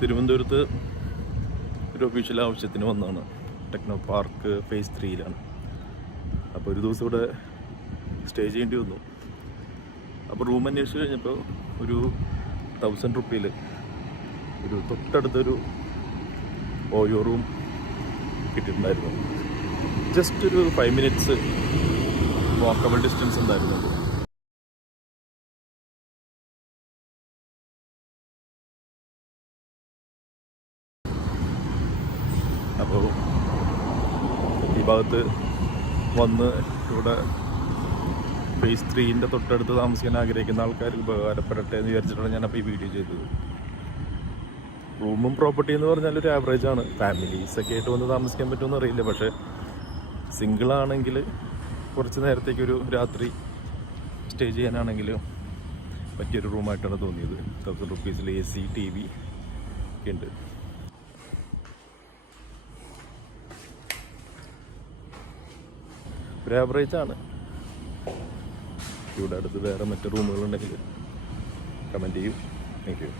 തിരുവനന്തപുരത്ത് ഒരു ഒഫീഷ്യൽ ആവശ്യത്തിന് വന്നതാണ്. ടെക്നോ പാർക്ക് ഫേസ് 3-ലാണ്. അപ്പോൾ ഒരു ദിവസം ഇവിടെ സ്റ്റേ ചെയ്യേണ്ടി വന്നു. അപ്പോൾ റൂം അന്വേഷിച്ച് കഴിഞ്ഞപ്പോൾ ഒരു 1000 റുപ്പിയിൽ ഒരു തൊട്ടടുത്തൊരു ഓയോ റൂം കിട്ടിയിട്ടുണ്ടായിരുന്നു. ജസ്റ്റ് ഒരു 5 മിനിറ്റ്സ് വാക്കബിൾ ഡിസ്റ്റൻസ് ഉണ്ടായിരുന്നു. അപ്പോൾ ഈ ഭാഗത്ത് വന്ന് ഇവിടെ ഫേസ് 3-ൻ്റെ തൊട്ടടുത്ത് താമസിക്കാൻ ആഗ്രഹിക്കുന്ന ആൾക്കാർക്ക് ഉപകാരപ്പെടട്ടെ എന്ന് വിചാരിച്ചിട്ടാണ് ഞാനപ്പോൾ ഈ വീഡിയോ ചെയ്തത്. റൂമും പ്രോപ്പർട്ടി എന്ന് പറഞ്ഞാൽ ഒരു ആവറേജ് ആണ്. ഫാമിലീസൊക്കെ ആയിട്ട് വന്ന് താമസിക്കാൻ പറ്റുമെന്ന് അറിയില്ല. പക്ഷേ സിംഗിളാണെങ്കിൽ കുറച്ച് നേരത്തേക്കൊരു രാത്രി സ്റ്റേ ചെയ്യാനാണെങ്കിൽ പറ്റിയൊരു റൂമായിട്ടാണ് തോന്നിയത്. 1000 റുപ്പീസിൽ AC, TV ഒക്കെ ഉണ്ട്. ഒരു ആവറേജ് ആണ്. ഇവിടെ അടുത്ത് വേറെ മറ്റു റൂമുകളുണ്ടെങ്കിൽ കമൻറ്റ് ചെയ്യും. Thank you.